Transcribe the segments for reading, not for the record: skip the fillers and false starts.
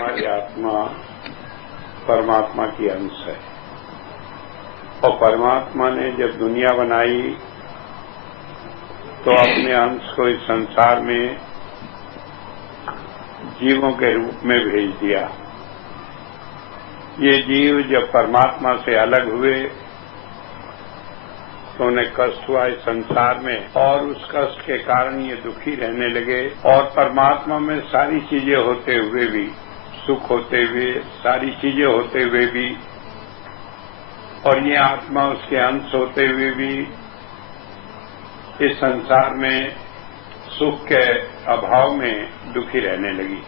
हमारी आत्मा परमात्मा की अंश है और परमात्मा ने जब दुनिया बनाई तो अपने अंश को इस संसार में जीवों के रूप में भेज दिया। ये जीव जब परमात्मा से अलग हुए तो उन्हें कष्ट हुआ इस संसार में और उस कष्ट के कारण ये दुखी रहने लगे और परमात्मा में सारी चीजें होते हुए भी, सुख होते हुए, सारी चीजें होते हुए भी और ये आत्मा उसके अंश होते हुए भी इस संसार में सुख के अभाव में दुखी रहने लगी।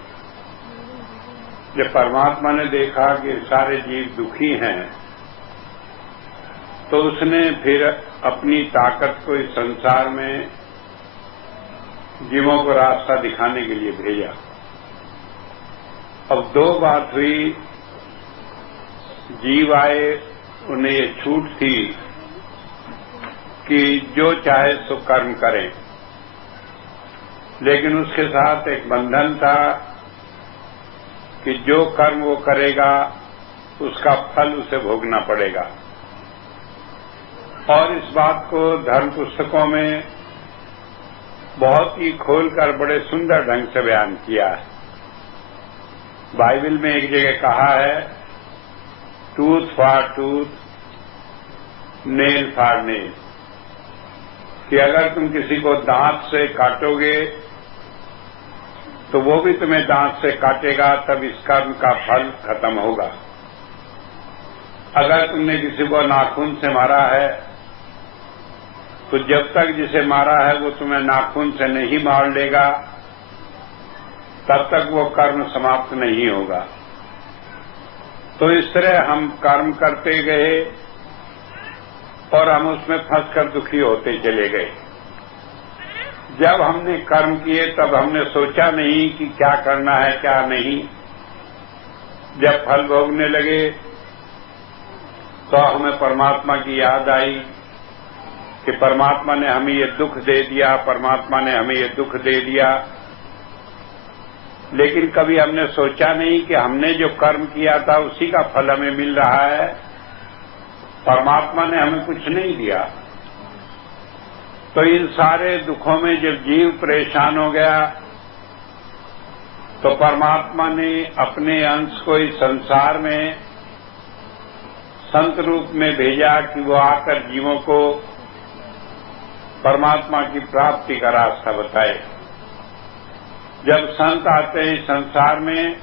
जब परमात्मा ने देखा कि सारे जीव दुखी हैं तो उसने फिर अपनी ताकत को इस संसार में जीवों को रास्ता दिखाने के लिए भेजा। अब दो बात हुई, जीव आए, उन्हें ये छूट थी कि जो चाहे सो कर्म करें, लेकिन उसके साथ एक बंधन था कि जो कर्म वो करेगा उसका फल उसे भोगना पड़ेगा। और इस बात को धर्म पुस्तकों में बहुत ही खोलकर बड़े सुंदर ढंग से बयान किया है। बाइबल में एक जगह कहा है, tooth for tooth, nail for nail, कि अगर तुम किसी को दांत से काटोगे तो वो भी तुम्हें दांत से काटेगा, तब इस कर्म का फल खत्म होगा। अगर तुमने किसी को नाखून से मारा है तो जब तक जिसे मारा है वो तुम्हें नाखून से नहीं मार लेगा तब तक वो कर्म समाप्त नहीं होगा। तो इस तरह हम कर्म करते गए और हम उसमें फंसकर दुखी होते चले गए। जब हमने कर्म किए तब हमने सोचा नहीं कि क्या करना है क्या नहीं। जब फल भोगने लगे तो हमें परमात्मा की याद आई कि परमात्मा ने हमें ये दुख दे दिया, परमात्मा ने हमें ये दुख दे दिया। लेकिन कभी हमने सोचा नहीं कि हमने जो कर्म किया था उसी का फल हमें मिल रहा है, परमात्मा ने हमें कुछ नहीं दिया। तो इन सारे दुखों में जब जीव परेशान हो गया तो परमात्मा ने अपने अंश को इस संसार में संत रूप में भेजा कि वो आकर जीवों को परमात्मा की प्राप्ति का रास्ता बताए। जब संत आते हैं इस संसार में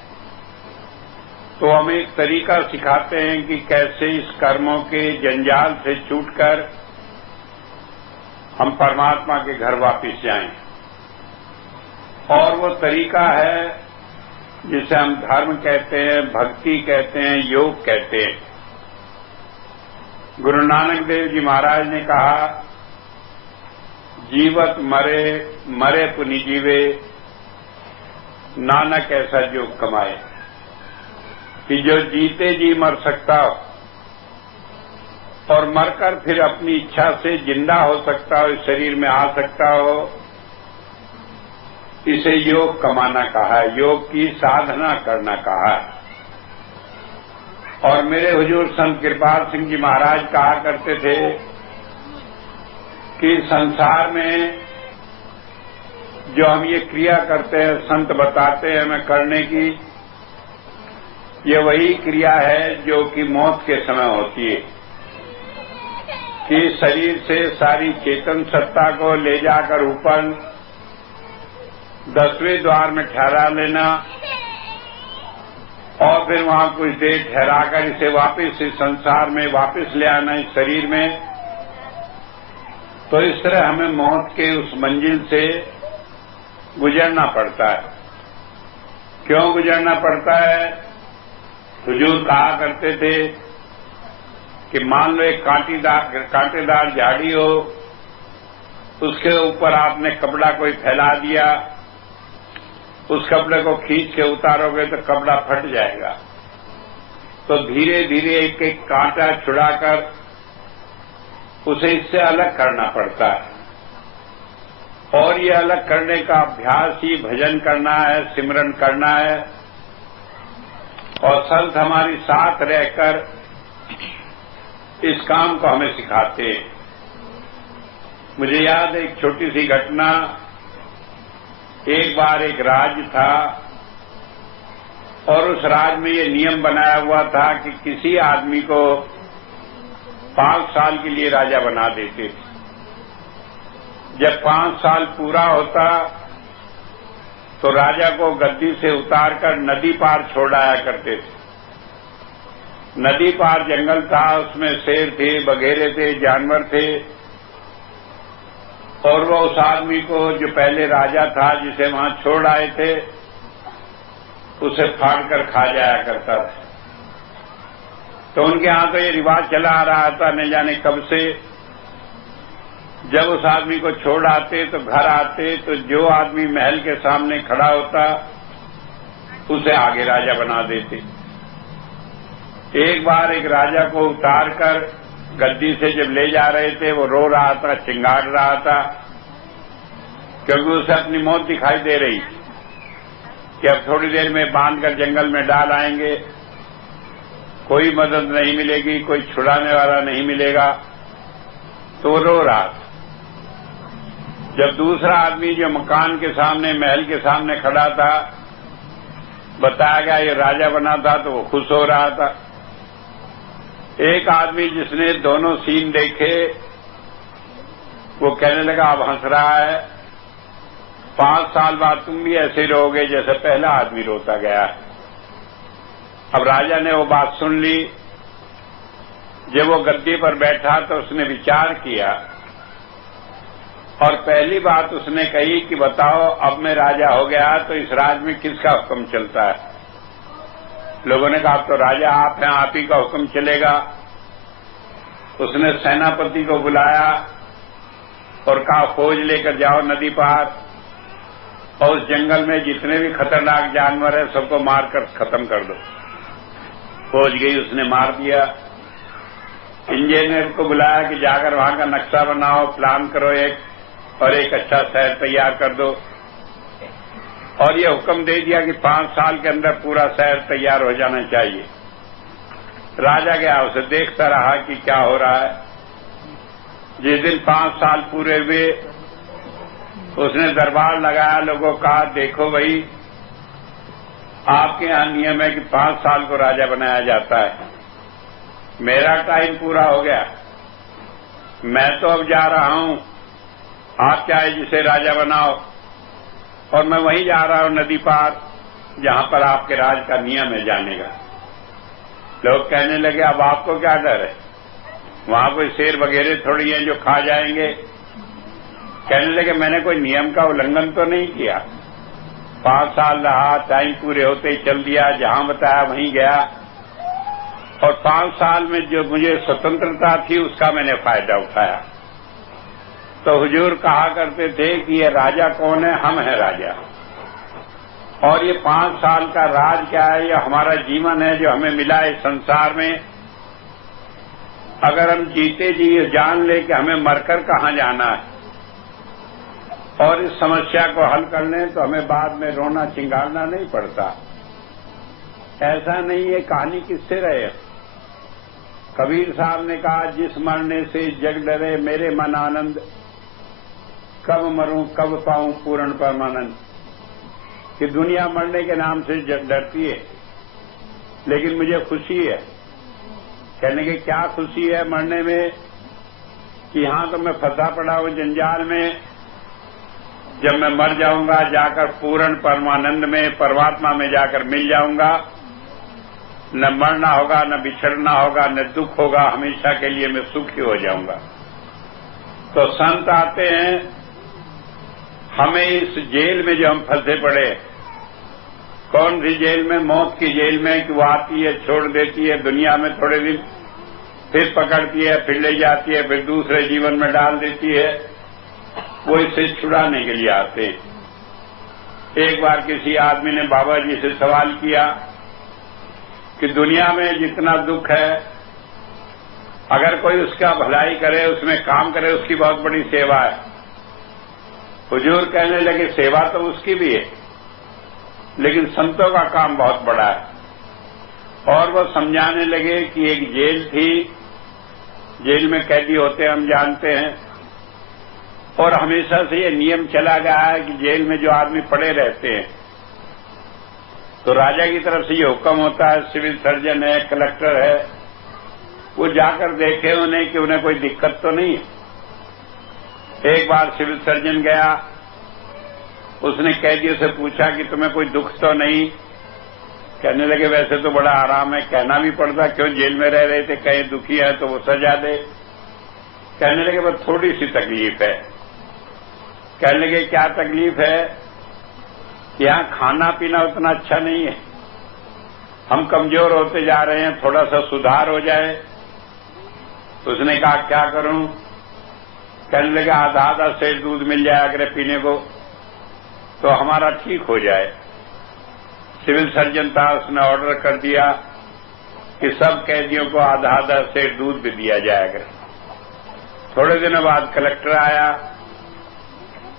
तो हमें एक तरीका सिखाते हैं कि कैसे इस कर्मों के जंजाल से छूटकर हम परमात्मा के घर वापस जाएं। और वो तरीका है जिसे हम धर्म कहते हैं, भक्ति कहते हैं, योग कहते हैं। गुरु नानक देव जी महाराज ने कहा, जीवत मरे, मरे पुनि जीवे, नानक ऐसा जो कमाए। कि जो जीते जी मर सकता हो और मरकर फिर अपनी इच्छा से जिंदा हो सकता हो, इस शरीर में आ सकता हो, इसे योग कमाना कहा है, योग की साधना करना कहा है। और मेरे हुजूर संत कृपाल सिंह जी महाराज कहा करते थे कि संसार में जो हम ये क्रिया करते हैं, संत बताते हैं हमें करने की, ये वही क्रिया है जो कि मौत के समय होती है। कि शरीर से सारी चेतन सत्ता को ले जाकर ऊपर 10वें द्वार में ठहरा लेना और फिर वहां कुछ देर ठहराकर इसे वापस इस संसार में वापस ले आना, इस शरीर में। तो इस तरह हमें मौत के उस मंजिल से गुजरना पड़ता है। क्यों गुजरना पड़ता है? हुजूर कहा करते थे कि मान लो एक कांटेदार झाड़ी हो, उसके ऊपर आपने कपड़ा कोई फैला दिया, उस कपड़े को खींच के उतारोगे तो कपड़ा फट जाएगा। तो धीरे धीरे एक एक कांटा छुड़ाकर उसे इससे अलग करना पड़ता है। और ये अलग करने का अभ्यास ही भजन करना है, सिमरन करना है। और संत हमारी साथ रहकर इस काम को हमें सिखाते हैं। मुझे याद है एक छोटी सी घटना। एक बार एक राज्य था और उस राज्य में ये नियम बनाया हुआ था कि किसी आदमी को 5 साल के लिए राजा बना देते थे। जब 5 साल पूरा होता तो राजा को गद्दी से उतारकर नदी पार छोड़ आया करते थे। नदी पार जंगल था, उसमें शेर थे, बघेरे थे, जानवर थे, और वो उस आदमी को जो पहले राजा था जिसे वहां छोड़ आए थे उसे फाड़कर खा जाया करता था। तो उनके यहां तो ये रिवाज चला आ रहा था न जाने कब से। जब उस आदमी को छोड़ आते तो घर आते तो जो आदमी महल के सामने खड़ा होता उसे आगे राजा बना देते। एक बार एक राजा को उतारकर गद्दी से जब ले जा रहे थे, वो रो रहा था, चिंगाड़ रहा था, क्योंकि उसे अपनी मौत दिखाई दे रही थी कि अब थोड़ी देर में बांधकर जंगल में डाल आएंगे, कोई मदद नहीं मिलेगी, कोई छुड़ाने वाला नहीं मिलेगा। तो रो रहा था। जब दूसरा आदमी जो मकान के सामने, महल के सामने खड़ा था, बताया गया ये राजा बना था, तो वो खुश हो रहा था। एक आदमी जिसने दोनों सीन देखे वो कहने लगा अब हंस रहा है, 5 साल बाद तुम भी ऐसे रहोगे जैसे पहला आदमी रोता गया है। अब राजा ने वो बात सुन ली। जब वो गद्दी पर बैठा तो उसने विचार किया और पहली बात उसने कही कि बताओ अब मैं राजा हो गया तो इस राज्य में किसका हुक्म चलता है। लोगों ने कहा अब तो राजा आप हैं, आप ही का हुक्म चलेगा। उसने सेनापति को बुलाया और कहा फौज लेकर जाओ नदी पार और उस जंगल में जितने भी खतरनाक जानवर है सबको मारकर खत्म कर दो। फौज गई, उसने मार दिया। इंजीनियर को बुलाया कि जाकर वहां का नक्शा बनाओ, प्लान करो और एक अच्छा शहर तैयार कर दो। और ये हुक्म दे दिया कि 5 साल के अंदर पूरा शहर तैयार हो जाना चाहिए। राजा गया, उसे देखता रहा कि क्या हो रहा है। जिस दिन 5 साल पूरे हुए उसने दरबार लगाया, लोगों का देखो भाई आपके यहां नियम है कि 5 साल को राजा बनाया जाता है, मेरा टाइम पूरा हो गया, मैं तो अब जा रहा हूं, आप चाहे जिसे राजा बनाओ, और मैं वहीं जा रहा हूं नदी पार जहां पर आपके राज का नियम है जाने का। लोग कहने लगे अब आपको क्या डर है, वहां कोई शेर वगैरह थोड़ी है जो खा जाएंगे। कहने लगे मैंने कोई नियम का उल्लंघन तो नहीं किया, 5 साल रहा, टाइम पूरे होते ही चल दिया, जहां बताया वहीं गया, और 5 साल में जो मुझे स्वतंत्रता थी उसका मैंने फायदा उठाया। तो हुजूर कहा करते थे कि ये राजा कौन है, हम हैं राजा, और ये 5 साल का राज क्या है, ये हमारा जीवन है जो हमें मिला है इस संसार में। अगर हम जीते जी ये जान ले कि हमें मरकर कहां जाना है और इस समस्या को हल कर लें तो हमें बाद में रोना चिंगारना नहीं पड़ता। ऐसा नहीं है, कहानी किससे रहे। कबीर साहब ने कहा जिस मरने से जग डरे मेरे मन आनंद, कब मरूं कब पाऊं पूर्ण परमानंद। कि दुनिया मरने के नाम से डरती है लेकिन मुझे खुशी है। कहने की क्या खुशी है मरने में कि यहां तो मैं फंसा पड़ा हूं जंजाल में, जब मैं मर जाऊंगा जाकर पूर्ण परमानंद में परमात्मा में जाकर मिल जाऊंगा, न मरना होगा, न बिछड़ना होगा, न दुख होगा, हमेशा के लिए मैं सुखी हो जाऊंगा। तो संत आते हैं, हमें इस जेल में जो हम फंसे पड़े, कौन सी जेल में, मौत की जेल में, कि वो आती है छोड़ देती है दुनिया में थोड़े दिन, फिर पकड़ती है, फिर ले जाती है, फिर दूसरे जीवन में डाल देती है, वो इसे छुड़ाने के लिए आते हैं। एक बार किसी आदमी ने बाबा जी से सवाल किया कि दुनिया में जितना दुख है अगर कोई उसका भलाई करे, उसमें काम करे, उसकी बहुत बड़ी सेवा है। हुजूर कहने लगे सेवा तो उसकी भी है लेकिन संतों का काम बहुत बड़ा है। और वो समझाने लगे कि एक जेल थी, जेल में कैदी होते हैं हम जानते हैं, और हमेशा से ये नियम चला गया है कि जेल में जो आदमी पड़े रहते हैं तो राजा की तरफ से ये हुक्म होता है, सिविल सर्जन है, कलेक्टर है, वो जाकर देखे उन्हें कि उन्हें कोई दिक्कत तो नहीं है। एक बार सिविल सर्जन गया, उसने कैदियों से पूछा कि तुम्हें कोई दुख तो नहीं? कहने लगे वैसे तो बड़ा आराम है, कहना भी पड़ता, क्यों जेल में रह रहे थे, कहीं दुखी है तो वो सजा दे। कहने लगे बस थोड़ी सी तकलीफ है। कहने लगे क्या तकलीफ है? यहां खाना पीना उतना अच्छा नहीं है, हम कमजोर होते जा रहे हैं, थोड़ा सा सुधार हो जाए। तो उसने कहा क्या करूं? कहने लगे आधा आधा सेर दूध मिल जाए अगर पीने को तो हमारा ठीक हो जाए। सिविल सर्जन था, उसने ऑर्डर कर दिया कि सब कैदियों को आधा आधा सेर दूध भी दिया जाएगा। थोड़े दिनों बाद कलेक्टर आया,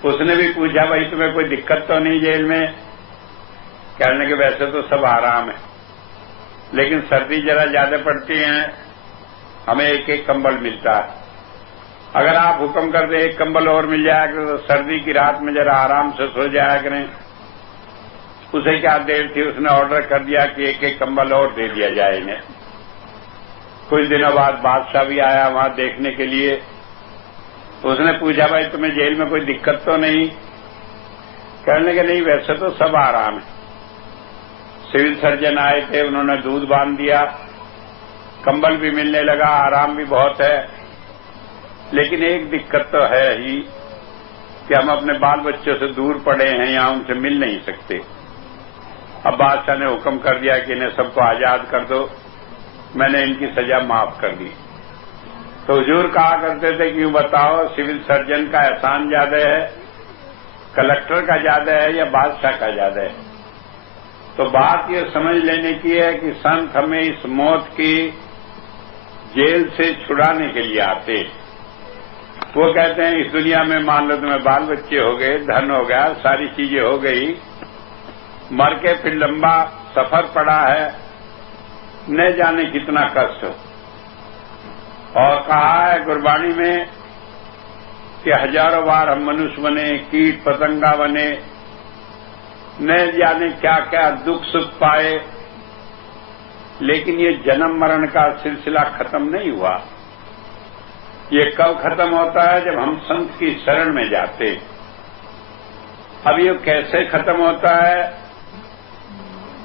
उसने भी पूछा भाई तुम्हें कोई दिक्कत तो नहीं जेल में? कहने के वैसे तो सब आराम है, लेकिन सर्दी जरा ज्यादा पड़ती है, हमें एक एक कंबल मिलता है, अगर आप हुक्म कर दें एक कंबल और मिल जाया करें तो सर्दी की रात में जरा आराम से सो जाया करें। उसे क्या देर थी, उसने ऑर्डर कर दिया कि एक एक कंबल और दे दिया जाए इन्हें। कुछ दिनों बाद बादशाह भी आया वहां देखने के लिए, तो उसने पूछा भाई तुम्हें जेल में कोई दिक्कत तो नहीं? कहने के नहीं वैसे तो सब आराम है। सिविल सर्जन आए थे, उन्होंने दूध बांध दिया, कंबल भी मिलने लगा, आराम भी बहुत है, लेकिन एक दिक्कत तो है ही कि हम अपने बाल बच्चों से दूर पड़े हैं, यहां उनसे मिल नहीं सकते। अब बादशाह ने हुक्म कर दिया कि इन्हें सबको आजाद कर दो, मैंने इनकी सजा माफ कर दी। तो हुजूर कहा करते थे कि यूं बताओ सिविल सर्जन का एहसान ज्यादा है, कलेक्टर का ज्यादा है या बादशाह का ज्यादा है? तो बात ये समझ लेने की है कि संत हमें इस मौत की जेल से छुड़ाने के लिए आते। वो कहते हैं इस दुनिया में मान लो तुम्हें बाल बच्चे हो गए, धन हो गया, सारी चीजें हो गई, मर के फिर लंबा सफर पड़ा है, न जाने कितना कष्ट हो। और कहा है गुरबाणी में कि हजारों बार हम मनुष्य बने, कीट पतंगा बने, न जाने क्या क्या दुख सुख पाए, लेकिन ये जन्म मरण का सिलसिला खत्म नहीं हुआ। ये कब खत्म होता है? जब हम संत की शरण में जाते। अब ये कैसे खत्म होता है?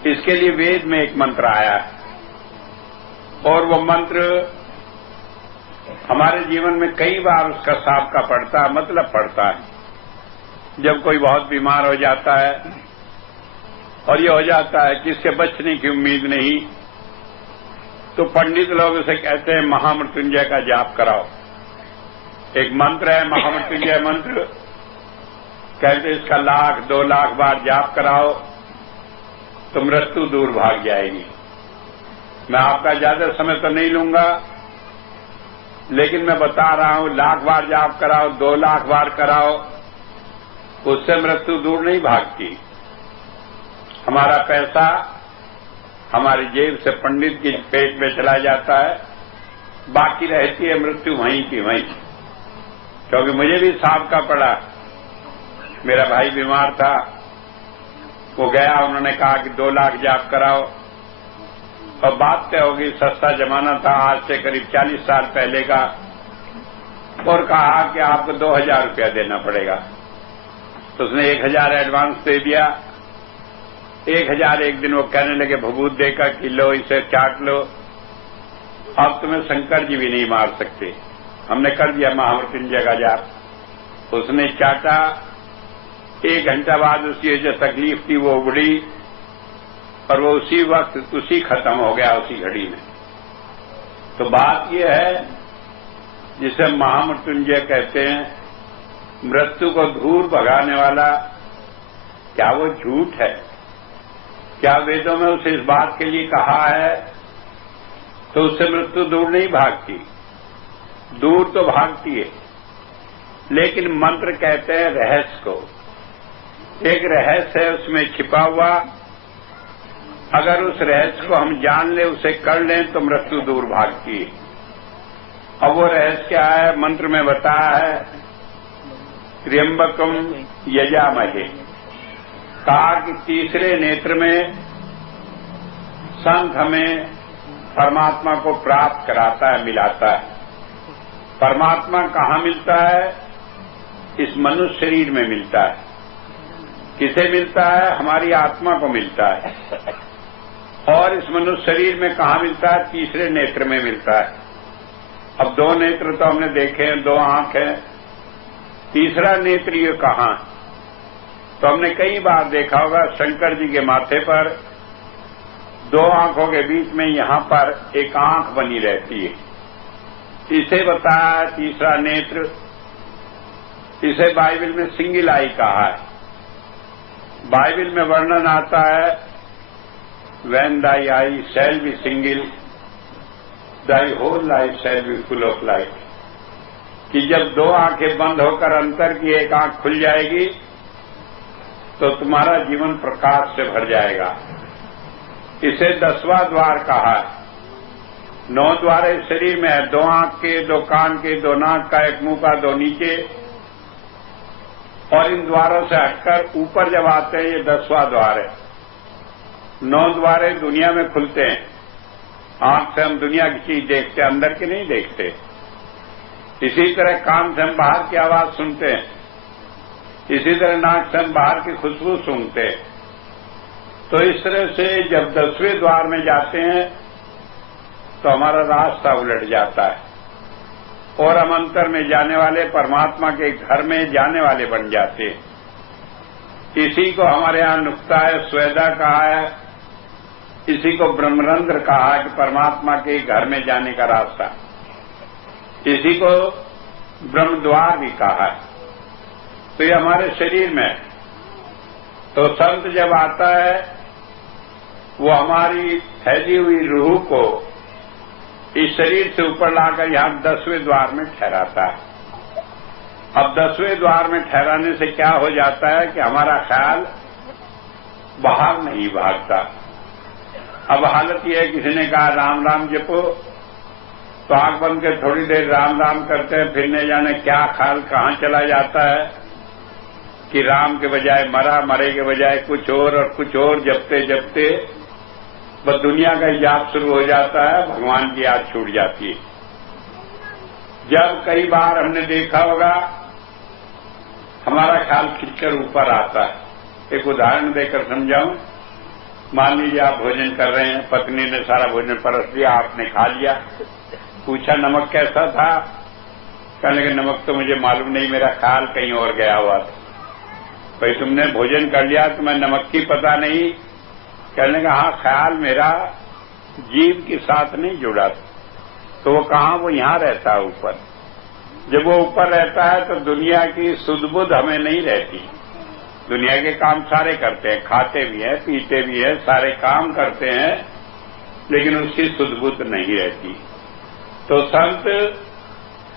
इसके लिए वेद में एक मंत्र आया है, और वो मंत्र हमारे जीवन में कई बार उसका साबका पड़ता है, मतलब पड़ता है। जब कोई बहुत बीमार हो जाता है और ये हो जाता है कि इसके बचने की उम्मीद नहीं, तो पंडित लोग उसे कहते हैं महामृत्युंजय का जाप कराओ। एक मंत्र है महामृत्युंजय मंत्र, कहते इसका 1,00,000 2,00,000 बार जाप कराओ तो मृत्यु दूर भाग जाएगी। मैं आपका ज्यादा समय तो नहीं लूंगा, लेकिन मैं बता रहा हूं 1,00,000 बार जाप कराओ, 2,00,000 बार कराओ, उससे मृत्यु दूर नहीं भागती। हमारा पैसा हमारी जेब से पंडित के पेट में चला जाता है, बाकी रहती है मृत्यु वहीं की वहीं। क्योंकि मुझे भी साबका पड़ा, मेरा भाई बीमार था, वो गया, उन्होंने कहा कि 2,00,000 जाप कराओ, और बात तय होगी, सस्ता जमाना था, आज से करीब 40 साल पहले का, और कहा कि आपको 2,000 रुपया देना पड़ेगा। तो उसने 1,000 एडवांस दे दिया। 1,000 एक दिन वो कहने लगे भभूत देकर कि लो इसे चाट लो, अब तुम्हें शंकर जी भी नहीं मार सकते। हमने कर दिया महामृत्युंजय का जाप। उसने चाटा, 1 घंटा बाद उसकी जो तकलीफ थी वो उबड़ी, और वो उसी वक्त उसी खत्म हो गया, उसी घड़ी में। तो बात यह है जिसे महामृत्युंजय कहते हैं, मृत्यु को दूर भगाने वाला, क्या वो झूठ है? क्या वेदों में उसे इस बात के लिए कहा है? तो उससे मृत्यु दूर नहीं भागती, दूर तो भागती है, लेकिन मंत्र कहते हैं रहस्य को। एक रहस्य है उसमें छिपा हुआ, अगर उस रहस्य को हम जान लें, उसे कर लें, तो मृत्यु दूर भागती है। अब वो रहस्य क्या है? मंत्र में बताया है, त्र्यंबकम यजामहे। कहा कि तीसरे नेत्र में संत हमें परमात्मा को प्राप्त कराता है, मिलाता है। परमात्मा कहाँ मिलता है? इस मनुष्य शरीर में मिलता है। किसे मिलता है? हमारी आत्मा को मिलता है। और इस मनुष्य शरीर में कहाँ मिलता है? तीसरे नेत्र में मिलता है। अब दो नेत्र तो हमने देखे हैं, दो आंख है, तीसरा नेत्र ये कहाँ? तो हमने कई बार देखा होगा, शंकर जी के माथे पर दो आंखों के बीच में यहां पर एक आंख बनी रहती है। इसे बताया तीसरा नेत्र। इसे बाइबल में सिंगल आई कहा है। बाइबल में वर्णन आता है, when thy eye shall be single, thy whole life shall be full of light. कि जब दो आंखें बंद होकर अंतर की एक आंख खुल जाएगी तो तुम्हारा जीवन प्रकाश से भर जाएगा। इसे 10वां द्वार कहा है। 9 द्वार इस शरीर में है, 2 आंख के, 2 कान के, 2 नाक का, 1 मुंह का, 2 नीचे। और इन द्वारों से हटकर ऊपर जब आते हैं, ये 10वां द्वार है। 9 द्वारे दुनिया में खुलते हैं। आंख से हम दुनिया की चीज देखते हैं, अंदर की नहीं देखते। इसी तरह कान से हम बाहर की आवाज सुनते हैं, इसी तरह नाक से हम बाहर की खुशबू सूंघते हैं। तो इस तरह से जब 10वें द्वार में जाते हैं तो हमारा रास्ता उलट जाता है और हम अंतर में जाने वाले, परमात्मा के घर में जाने वाले बन जाते हैं। इसी को हमारे यहां नुक्ता-ए स्वेदा कहा है, इसी को ब्रह्मरंध्र कहा है कि परमात्मा के घर में जाने का रास्ता। इसी को ब्रह्म द्वार भी कहा है। तो ये हमारे शरीर में, तो संत जब आता है वो हमारी फैली हुई रूह को इस शरीर से ऊपर लाकर यहां 10वें द्वार में ठहराता है। अब 10वें द्वार में ठहराने से क्या हो जाता है कि हमारा ख्याल बाहर नहीं भागता। अब हालत यह है, किसी ने कहा राम राम जपो, तो आंख बंद के थोड़ी देर राम राम करते हैं, फिर न जाने क्या ख्याल कहां चला जाता है कि राम के बजाय मरा, मरे के बजाय कुछ और कुछ और जपते जपते बस दुनिया का जाप शुरू हो जाता है, भगवान की याद छूट जाती है। जब कई बार हमने देखा होगा हमारा ख्याल खिंचकर ऊपर आता है। एक उदाहरण देकर समझाऊं। मान लीजिए आप भोजन कर रहे हैं, पत्नी ने सारा भोजन परोस दिया, आपने खा लिया, पूछा नमक कैसा था? कहने लगे नमक तो मुझे मालूम नहीं, मेरा ख्याल कहीं और गया हुआ था। भाई तुमने भोजन कर लिया, तुम्हें नमक की पता नहीं? कहने लगा हाँ, ख्याल मेरा जीव के साथ नहीं जुड़ा था। तो वो कहाँ? वो यहां रहता है ऊपर। जब वो ऊपर रहता है तो दुनिया की सुध बुध हमें नहीं रहती। दुनिया के काम सारे करते हैं, खाते भी हैं, पीते भी हैं, सारे काम करते हैं, लेकिन उसकी सुध बुध नहीं रहती। तो संत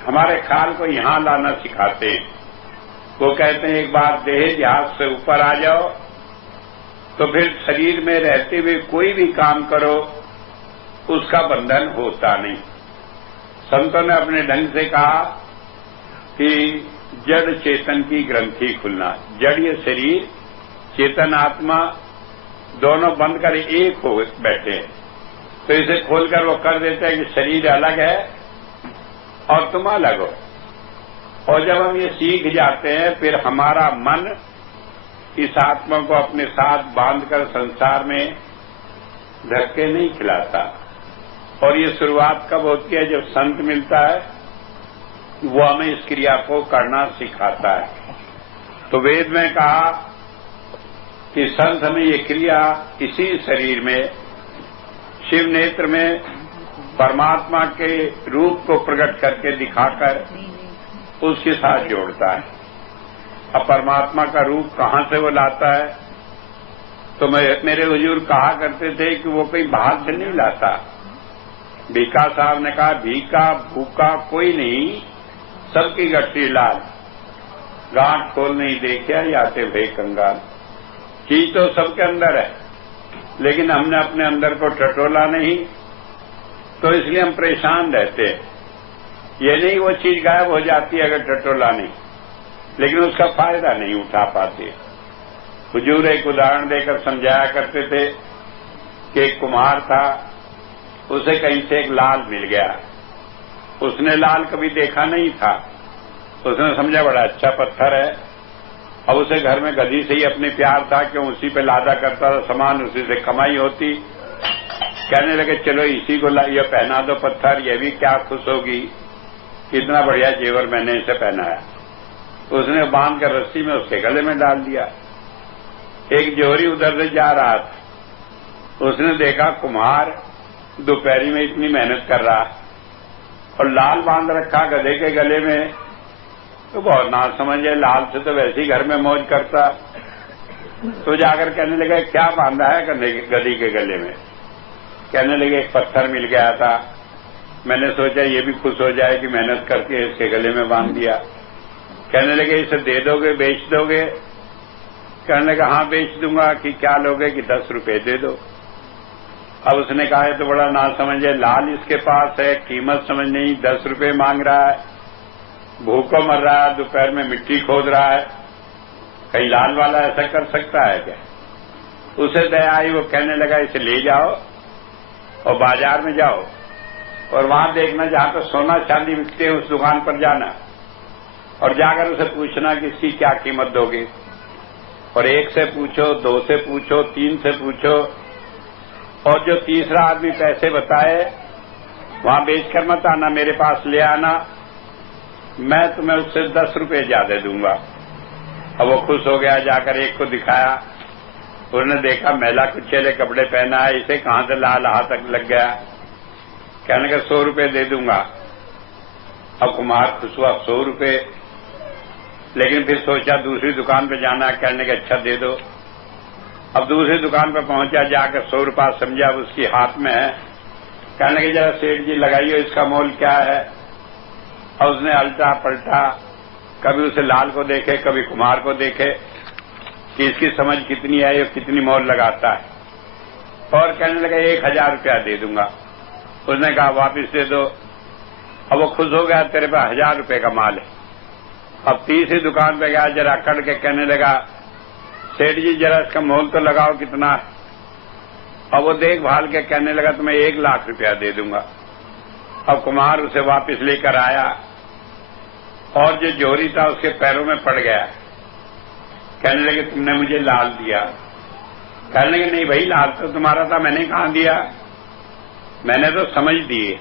हमारे ख्याल को यहां लाना सिखाते हैं। वो कहते हैं एक बार देह ध्यास से ऊपर आ जाओ तो फिर शरीर में रहते हुए कोई भी काम करो उसका बंधन होता नहीं। संतों ने अपने ढंग से कहा कि जड़ चेतन की ग्रंथि खुलना। जड़ ये शरीर, चेतन आत्मा दोनों बंद कर एक हो बैठे हैं। तो इसे खोलकर वो कर देते हैं कि शरीर अलग है और तुम अलग हो। और जब हम ये सीख जाते हैं फिर हमारा मन इस आत्मा को अपने साथ बांधकर संसार में धक्के नहीं खिलाता। और ये शुरुआत कब होती है? जब संत मिलता है, वो हमें इस क्रिया को करना सिखाता है। तो वेद में कहा कि संत हमें ये क्रिया इसी शरीर में, शिव नेत्र में परमात्मा के रूप को प्रकट करके दिखाकर उसके साथ जोड़ता है। अब परमात्मा का रूप कहां से वो लाता है? तो मेरे हुजूर कहा करते थे कि वो कोई बाहर से नहीं लाता। भीखा साहब ने कहा भीखा भूखा कोई नहीं, सबकी गट्टी लाल, गांठ खोल नहीं देखा याते भे कंगाल। चीज तो सबके अंदर है, लेकिन हमने अपने अंदर को टटोला नहीं, तो इसलिए हम परेशान रहते हैं। ये नहीं वो चीज गायब हो जाती है अगर टटोला नहीं, लेकिन उसका फायदा नहीं उठा पाते। हुजूर एक उदाहरण देकर समझाया करते थे कि एक कुम्हार था, उसे कहीं से एक लाल मिल गया। उसने लाल कभी देखा नहीं था, उसने समझा बड़ा अच्छा पत्थर है। अब उसे घर में गधी से ही अपने प्यार था, क्यों उसी पे लादा करता था सामान, उसी से कमाई होती। कहने लगे चलो इसी को ये पहना दो पत्थर, ये भी क्या खुश होगी, कितना बढ़िया जेवर मैंने इसे पहनाया। उसने बांध कर रस्सी में उसके गले में डाल दिया। एक जोहरी उधर से जा रहा था, उसने देखा कुम्हार दोपहरी में इतनी मेहनत कर रहा और लाल बांध रखा गधे के गले में, तो बहुत ना समझे, लाल से तो वैसे ही घर में मौज करता। तो जाकर कहने लगा क्या बांधा है गधी के गले में? कहने लगे एक पत्थर मिल गया था, मैंने सोचा ये भी खुश हो जाए कि मेहनत करके इसके गले में बांध दिया। कहने लगे इसे दे दोगे, बेच दोगे? कहने लगा हाँ बेच दूंगा। कि क्या लोगे? कि 10 रुपए दे दो। अब उसने कहा है तो बड़ा ना समझे, लाल इसके पास है, कीमत समझ नहीं, 10 रुपए मांग रहा है, भूखों मर रहा है, दोपहर में मिट्टी खोद रहा है, कहीं लाल वाला ऐसा कर सकता है क्या? उसे दया आई, वो कहने लगा इसे ले जाओ और बाजार में जाओ और वहां देखना जहां पर सोना चांदी बिकते हैं उस दुकान पर जाना और जाकर उसे पूछना कि इसकी क्या कीमत दोगे। और 1 से पूछो, 2 से पूछो, 3 से पूछो, और जो तीसरा आदमी पैसे बताए वहां बेचकर मत आना, मेरे पास ले आना, मैं तुम्हें उससे 10 रुपए ज्यादा दूंगा। अब वो खुश हो गया, जाकर एक को दिखाया, उसने देखा मैला कुचेले कपड़े पहना है, इसे कहां से लाल हाथ तक लग गया। कहने का 100 रुपए दे दूंगा। अब कुम्हार खुश हुआ 100 रुपए, लेकिन फिर सोचा दूसरी दुकान पे जाना, कहने का अच्छा दे दो। अब दूसरी दुकान पर पहुंचा, जाकर 100 रुपया समझा उसकी हाथ में है। कहने के जरा सेठ जी लगाइए, इसका मोल क्या है? और उसने अल्टा पलटा, कभी उसे लाल को देखे, कभी कुम्हार को देखे कि इसकी समझ कितनी है, ये कितनी मोल लगाता है, और कहने लगा 1000 रुपया दे दूंगा। उसने कहा वापिस दे दो। अब वो खुश हो गया, तेरे पास 1000 रुपये का माल है। अब तीसरी दुकान पे गया, जरा अकड़ के कहने लगा सेठ जी जरा इसका मोल तो लगाओ कितना है। अब वो देखभाल के कहने लगा तुम्हें 1 लाख रुपया दे दूंगा। अब कुम्हार उसे वापस लेकर आया और जो जोहरी था उसके पैरों में पड़ गया। कहने लगे तुमने मुझे लाल दिया। कहने लगे नहीं भाई, लाल तो तुम्हारा था, मैंने कहां दिया, मैंने तो समझ दिए,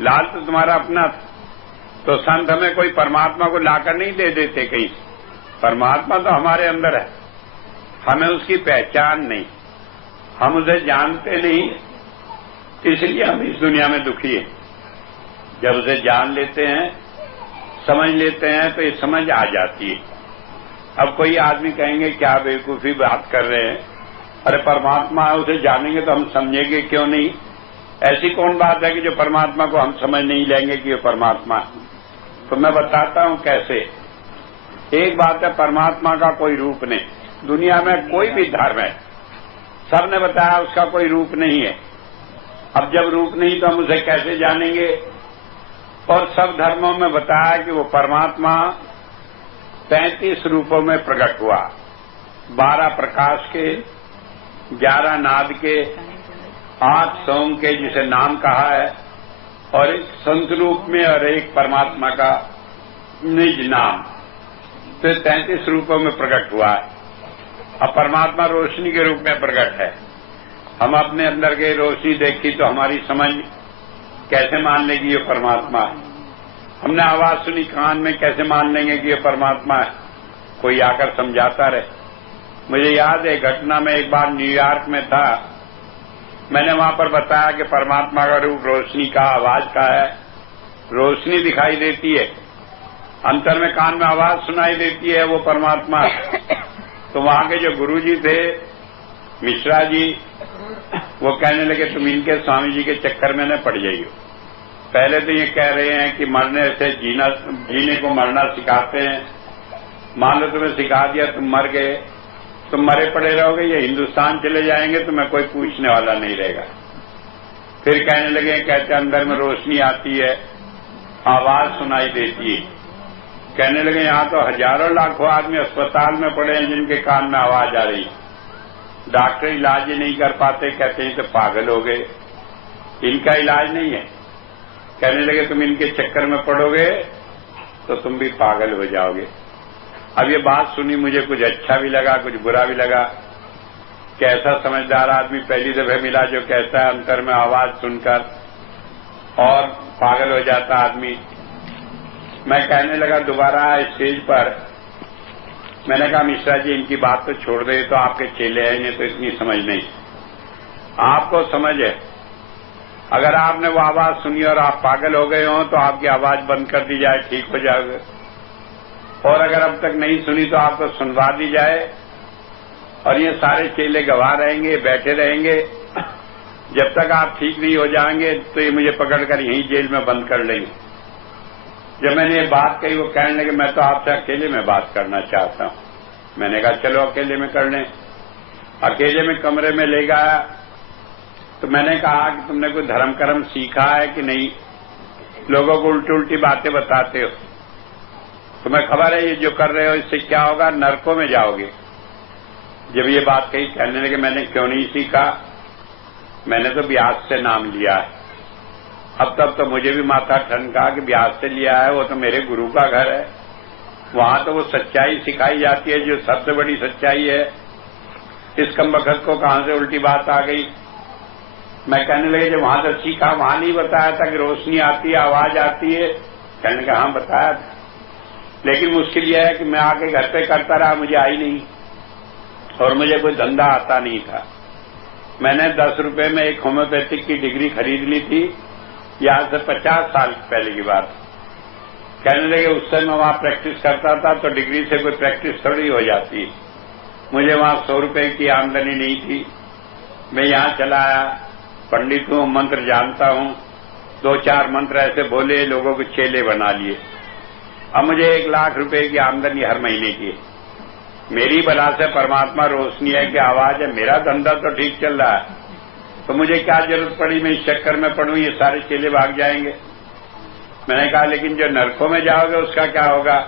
लाल तो तुम्हारा अपना। तो संत हमें कोई परमात्मा को लाकर नहीं दे देते कहीं। परमात्मा तो हमारे अंदर है, हमें उसकी पहचान नहीं, हम उसे जानते नहीं, इसलिए हम इस दुनिया में दुखी हैं। जब उसे जान लेते हैं, समझ लेते हैं, तो ये समझ आ जाती है। अब कोई आदमी कहेंगे क्या बेवकूफी बात कर रहे हैं, अरे परमात्मा है, उसे जानेंगे तो हम समझेंगे क्यों नहीं? ऐसी कौन बात है कि जो परमात्मा को हम समझ नहीं लेंगे कि ये परमात्मा है? तो मैं बताता हूं कैसे। एक बात है, परमात्मा का कोई रूप नहीं, दुनिया में कोई भी धर्म है, सबने बताया उसका कोई रूप नहीं है। अब जब रूप नहीं तो हम उसे कैसे जानेंगे? और सब धर्मों में बताया कि वो परमात्मा 33 रूपों में प्रकट हुआ, 12 प्रकाश के, 11 नाद के, 8 सोम के जिसे नाम कहा है, और एक संत रूप में और एक परमात्मा का निज नाम, तो 33 रूपों में प्रकट हुआ है। अब परमात्मा रोशनी के रूप में प्रकट है। हम अपने अंदर की रोशनी देखी तो हमारी समझ कैसे मान लेगी ये परमात्मा है? हमने आवाज सुनी कान में, कैसे मान लेंगे कि ये परमात्मा है? कोई आकर समझाता रहे। मुझे याद है घटना में, एक बार न्यूयॉर्क में था, मैंने वहां पर बताया कि परमात्मा का रूप रोशनी का, आवाज का है। रोशनी दिखाई देती है, अंतर में कान में आवाज सुनाई देती है, वो परमात्मा है। तो वहां के जो गुरुजी थे, मिश्रा जी, वो कहने लगे तुम इनके स्वामी जी के चक्कर में न पड़ जाइयो। पहले तो ये कह रहे हैं कि मरने से जीने को मरना सिखाते हैं। मान लो तुम्हें सिखा दिया, तुम मर गए, तुम मरे पड़े रहोगे या हिंदुस्तान चले जाएंगे, तुम्हें कोई पूछने वाला नहीं रहेगा। फिर कहने लगे, कहते अंदर में रोशनी आती है, आवाज सुनाई देती है। कहने लगे यहां तो हजारों लाखों आदमी अस्पताल में पड़े हैं जिनके कान में आवाज आ रही, डॉक्टर इलाज ही नहीं कर पाते। कहते हैं तो पागल हो गए, इनका इलाज नहीं है। कहने लगे तुम इनके चक्कर में पड़ोगे तो तुम भी पागल हो जाओगे। अब ये बात सुनी, मुझे कुछ अच्छा भी लगा, कुछ बुरा भी लगा। कैसा समझदार आदमी पहली दफे मिला जो कहता है अंतर में आवाज सुनकर और पागल हो जाता आदमी। मैं कहने लगा दोबारा स्टेज पर, मैंने कहा मिश्रा जी इनकी बात तो छोड़ दे, तो आपके चेले हैं, इन्हें तो इतनी समझ नहीं। आपको समझ है, अगर आपने वो आवाज सुनी और आप पागल हो गए हो तो आपकी आवाज बंद कर दी जाए, ठीक हो जाओगे। और अगर अब तक नहीं सुनी तो आपको सुनवा दी जाए और ये सारे चेले गवाह रहेंगे, बैठे रहेंगे। जब तक आप ठीक नहीं हो जाएंगे तो ये मुझे पकड़कर यहीं जेल में बंद कर लेंगे। जब मैंने ये बात कही, वो कहने लगे मैं तो आपसे अकेले में बात करना चाहता हूं। मैंने कहा चलो अकेले में कर लें। अकेले में कमरे में ले गया तो मैंने कहा कि तुमने कोई धर्म कर्म सीखा है कि नहीं, लोगों को उल्टी उल्टी बातें बताते हो, तुम्हें खबर है ये जो कर रहे हो इससे क्या होगा, नरकों में जाओगे। जब ये बात कही, कहने लगे मैंने क्यों नहीं सीखा, मैंने तो ब्यास से नाम लिया है। अब तब तो मुझे भी माथा ठनका कि ब्यास से लिया है, वो तो मेरे गुरु का घर है, वहां तो वो सच्चाई सिखाई जाती है जो सबसे बड़ी सच्चाई है। इस कमबख्त को कहां से उल्टी बात आ गई। मैं कहने लगे जब वहां तक सीखा, वहां नहीं बताया था कि रोशनी आती है, आवाज आती है। कहने लगा हाँ बताया था, लेकिन मुश्किल यह है कि मैं आके घर पे करता रहा, मुझे आई नहीं और मुझे कोई धंधा आता नहीं था। मैंने 10 रुपए में एक होम्योपैथिक की डिग्री खरीद ली थी, यहां से 50 साल पहले की बात। कहने लगे उससे मैं वहां प्रैक्टिस करता था तो डिग्री से कोई प्रैक्टिस थोड़ी हो जाती। मुझे वहां 100 रुपए की आमदनी नहीं थी। मैं यहां चला आया, पंडित हूं, मंत्र जानता हूं, 2-4 मंत्र ऐसे बोले, लोगों को चेले बना लिए। अब मुझे 1 लाख रुपए की आमदनी हर महीने की। मेरी बला से परमात्मा रोशनी है कि आवाज है, मेरा धंधा तो ठीक चल रहा है, तो मुझे क्या जरूरत पड़ी मैं इस चक्कर में पड़ूं, ये सारे चेले भाग जाएंगे। मैंने कहा लेकिन जो नरकों में जाओगे उसका क्या होगा,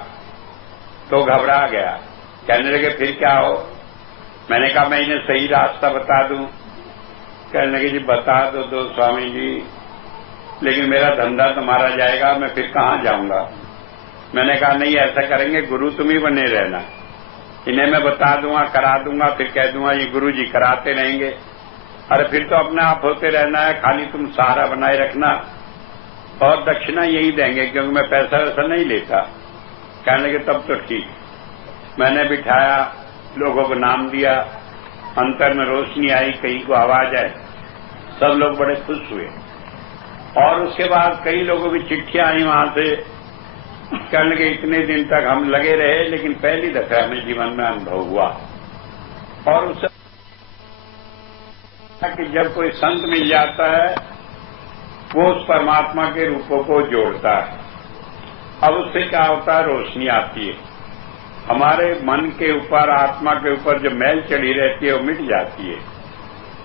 तो घबरा गया। कहने लगे फिर क्या हो। मैंने कहा मैं इन्हें सही रास्ता बता दूं। कहने लगे जी बता दो स्वामी जी, लेकिन मेरा धंधा तो मारा जाएगा, मैं फिर कहां जाऊंगा। मैंने कहा नहीं ऐसा करेंगे, गुरु तुम ही बने रहना, इन्हें मैं बता दूंगा, करा दूंगा, फिर कह दूंगा ये गुरु जी कराते रहेंगे। अरे फिर तो अपने आप होते रहना है, खाली तुम सहारा बनाए रखना और दक्षिणा यही देंगे, क्योंकि मैं पैसा वैसा नहीं लेता। कहने लगे तब तो ठीक। मैंने बिठाया, लोगों को नाम दिया, अंतर में रोशनी आई, कहीं को आवाज आए, सब लोग बड़े खुश हुए। और उसके बाद कई लोगों की चिट्ठियां आई वहां से। कहने लगे इतने दिन तक हम लगे रहे, लेकिन पहली दफा हमें जीवन में अनुभव हुआ। और उससे कि जब कोई संत मिल जाता है वो उस परमात्मा के रूपों को जोड़ता है। अब उससे क्या होता है, रोशनी आती है, हमारे मन के ऊपर, आत्मा के ऊपर जो मैल चढ़ी रहती है वो मिट जाती है।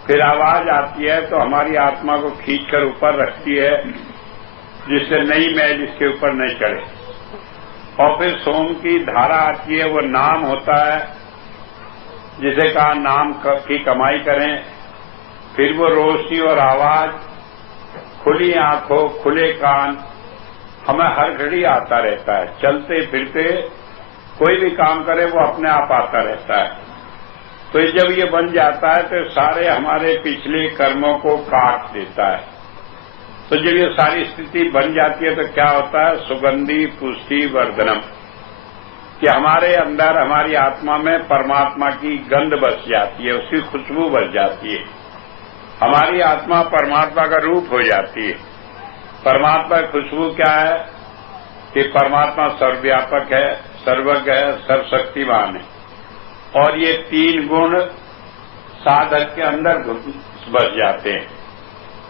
फिर आवाज आती है तो हमारी आत्मा को खींचकर ऊपर रखती है, जिससे नई मैल इसके ऊपर नहीं चढ़े। और फिर सोम की धारा आती है, वो नाम होता है, जिसे कहा नाम की कमाई करें। फिर वो रोशनी और आवाज, खुली आंखों, खुले कान, हमें हर घड़ी आता रहता है। चलते फिरते कोई भी काम करे वो अपने आप आता रहता है। तो जब ये बन जाता है तो सारे हमारे पिछले कर्मों को काट देता है। तो जब ये सारी स्थिति बन जाती है तो क्या होता है, सुगंधि पुष्टि वर्धनम, कि हमारे अंदर, हमारी आत्मा में परमात्मा की गंध बस जाती है, उसकी खुशबू बस जाती है। हमारी आत्मा परमात्मा का रूप हो जाती है। परमात्मा की खुशबू क्या है कि परमात्मा सर्वव्यापक है, सर्वज्ञ है, सर्वशक्तिमान है। और ये 3 गुण साधक के अंदर बस जाते हैं,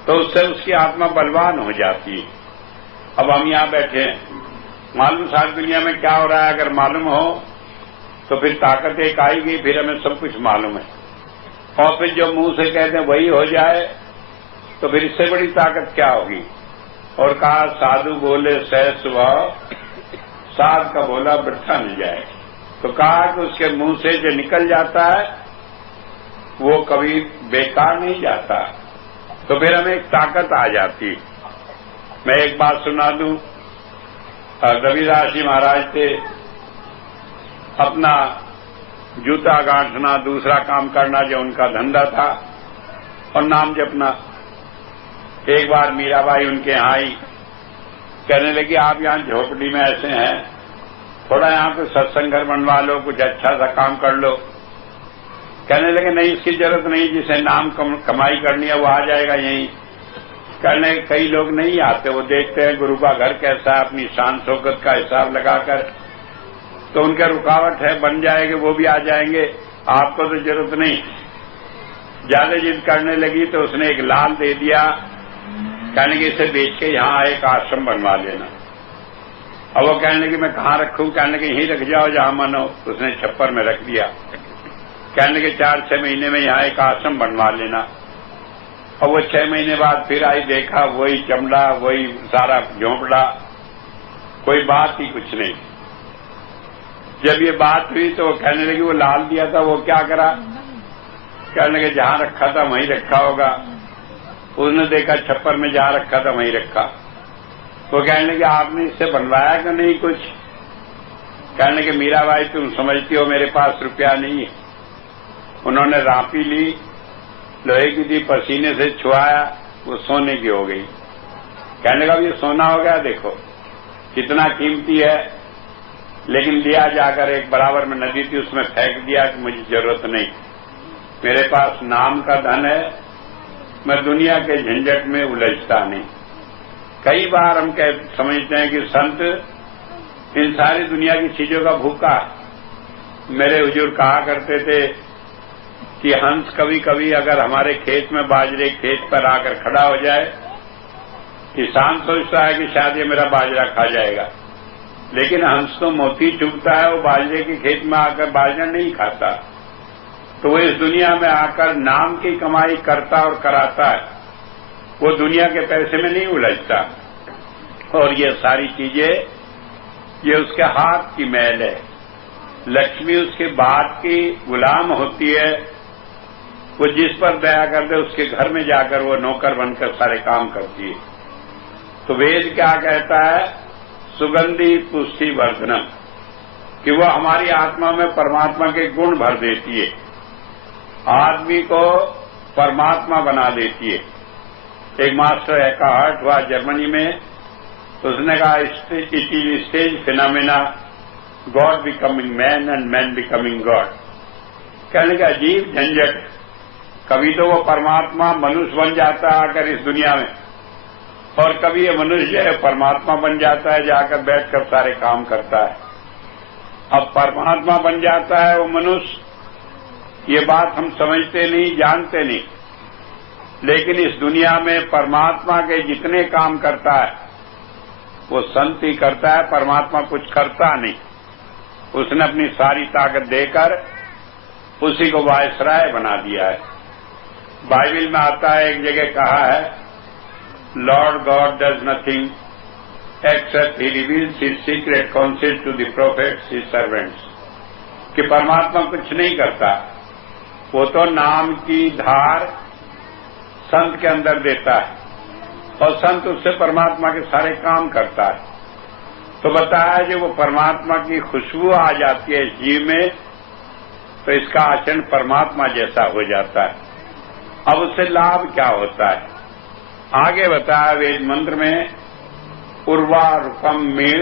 तो उससे उसकी आत्मा बलवान हो जाती है। अब हम यहां बैठे हैं, मालूम सारी दुनिया में क्या हो रहा है, अगर मालूम हो तो फिर ताकत एक आएगी, फिर हमें सब कुछ मालूम है। और फिर जो मुंह से कहते हैं वही हो जाए, तो फिर इससे बड़ी ताकत क्या होगी। और कहा साधु बोले सहज स्वभाव, साध का बोला वृथा न जाए। तो कहा कि उसके मुंह से जो निकल जाता है वो कभी बेकार नहीं जाता, तो फिर हमें एक ताकत आ जाती। मैं एक बात सुना दूं। रविदास जी महाराज थे, अपना जूता गांठना, दूसरा काम करना जो उनका धंधा था, और नाम जपना। एक बार मीराबाई उनके यहाँ आई, कहने लगी आप यहाँ झोपड़ी में ऐसे हैं, थोड़ा यहाँ पे सत्संग घर बनवा लो, कुछ अच्छा सा काम कर लो। कहने लगे नहीं, इसकी जरूरत नहीं, जिसे नाम कमाई करनी है वो आ जाएगा यहीं। कहने कई लोग नहीं आते, वो देखते हैं गुरु का घर कैसा है, अपनी शान शौकत का हिसाब लगाकर, तो उनका रुकावट है, बन जाएंगे, वो भी आ जाएंगे, आपको तो जरूरत नहीं। ज्यादा जिद करने लगी तो उसने एक लाल दे दिया, कहने लगे इसे बेच के यहाँ एक आश्रम बनवा लेना। अब वो कहने लगी मैं कहाँ रखूं, कहने लगे यहीं रख जाओ जहां मन हो। उसने छप्पर में रख दिया। कहने लगे 4-6 महीने में यहाँ एक आश्रम बनवा लेना। और वो 6 महीने बाद फिर आई, देखा वही चमड़ा, वही सारा झोंपड़ा, कोई बात ही कुछ नहीं। जब ये बात हुई तो वो कहने लगी वो लाल दिया था वो क्या करा। कहने लगे जहां रखा था वहीं रखा होगा। उसने देखा छप्पर में जहां रखा था वहीं रखा। वो कहने लगे आपने इससे बनवाया कि नहीं कुछ। कहने लगे मीराबाई तुम समझती हो मेरे पास रुपया नहीं है। उन्होंने रापी ली, लोहे की थी, पसीने से छुआया, वो सोने की हो गई। कहने लगा ये सोना हो गया, देखो कितना कीमती है। लेकिन लिया जाकर एक बराबर में नदी थी, उसमें फेंक दिया कि मुझे जरूरत नहीं, मेरे पास नाम का धन है, मैं दुनिया के झंझट में उलझता नहीं। कई बार हम समझते हैं कि संत इन सारी दुनिया की चीजों का भूखा है। मेरे हुजूर कहा करते थे कि हंस कभी कभी अगर हमारे खेत में बाजरे खेत पर आकर खड़ा हो जाए, किसान सोचता है कि शायद ये मेरा बाजरा खा जाएगा, लेकिन हंस तो मोती चुभता है, वो बाजरे के खेत में आकर बाजरा नहीं खाता। तो वो इस दुनिया में आकर नाम की कमाई करता और कराता है, वो दुनिया के पैसे में नहीं उलझता। और ये सारी चीजें ये उसके हाथ की मैल है। लक्ष्मी उसके बात की गुलाम होती है, वो जिस पर दया कर दे उसके घर में जाकर वो नौकर बनकर सारे काम करती है। तो वेद क्या कहता है, सुगंधि पुष्टि वर्धनम, कि वो हमारी आत्मा में परमात्मा के गुण भर देती है, आदमी को परमात्मा बना देती है। एक मास्टर एकहार्ट हुआ जर्मनी में, तो उसने कहा it is stage phenomena, God becoming man and man becoming God. कहने का अजीब झंझट, कभी तो वो परमात्मा मनुष्य बन जाता है आकर इस दुनिया में, और कभी ये मनुष्य परमात्मा बन जाता है, जाकर बैठकर सारे काम करता है। अब परमात्मा बन जाता है वो मनुष्य, ये बात हम समझते नहीं, जानते नहीं, लेकिन इस दुनिया में परमात्मा के जितने काम करता है वो संत ही करता है, परमात्मा कुछ करता नहीं। उसने अपनी सारी ताकत देकर उसी को वायसराय बना दिया है। बाइबल में आता है, एक जगह कहा है, Lord God does nothing except he reveals his secret counsel to the prophets his servants, कि परमात्मा कुछ नहीं करता, वो तो नाम की धार संत के अंदर देता है और संत उससे परमात्मा के सारे काम करता है। तो बताया जो वो परमात्मा की खुशबू आ जाती है इस जीव में, तो इसका आचरण परमात्मा जैसा हो जाता है। अब उससे लाभ क्या होता है, आगे बताया वेद मंत्र में, उर्वा रूपम मीर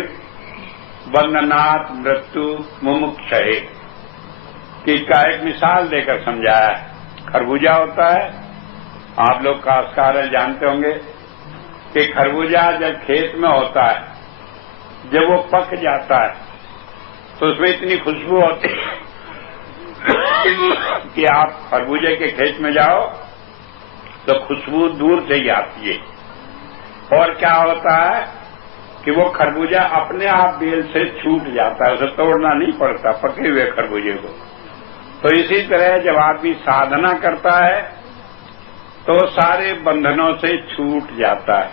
वंदनात् मृत्यु मुमुक्षये, कि का एक मिसाल देकर समझाया है। खरबूजा होता है, आप लोग काश्तकार हैं जानते होंगे कि खरबूजा जब खेत में होता है, जब वो पक जाता है तो उसमें इतनी खुशबू होती है कि आप खरबूजे के खेत में जाओ तो खुशबू दूर से ही आती है। और क्या होता है कि वो खरबूजा अपने आप बेल से छूट जाता है, उसे तोड़ना नहीं पड़ता पके हुए खरबूजे को। तो इसी तरह जब आदमी साधना करता है तो सारे बंधनों से छूट जाता है।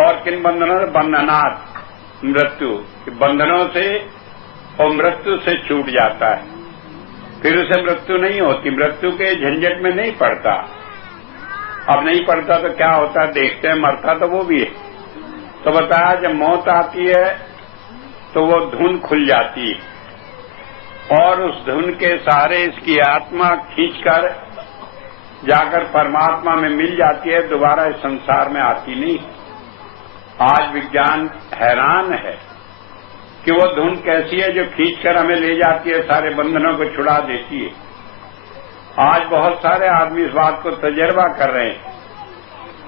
और किन बंधनों से? बंधनात् मृत्यु, बंधनों से और मृत्यु से छूट जाता है। फिर उसे मृत्यु नहीं होती, मृत्यु के झंझट में नहीं पड़ता। अब नहीं पड़ता तो क्या होता? देखते हैं, मरता तो वो भी है। तो बताया जब मौत आती है तो वो धुन खुल जाती है और उस धुन के सहारे इसकी आत्मा खींचकर जाकर परमात्मा में मिल जाती है, दोबारा इस संसार में आती नहीं। आज विज्ञान हैरान है कि वो धुन कैसी है जो खींचकर हमें ले जाती है, सारे बंधनों को छुड़ा देती है। आज बहुत सारे आदमी इस बात को तजर्बा कर रहे हैं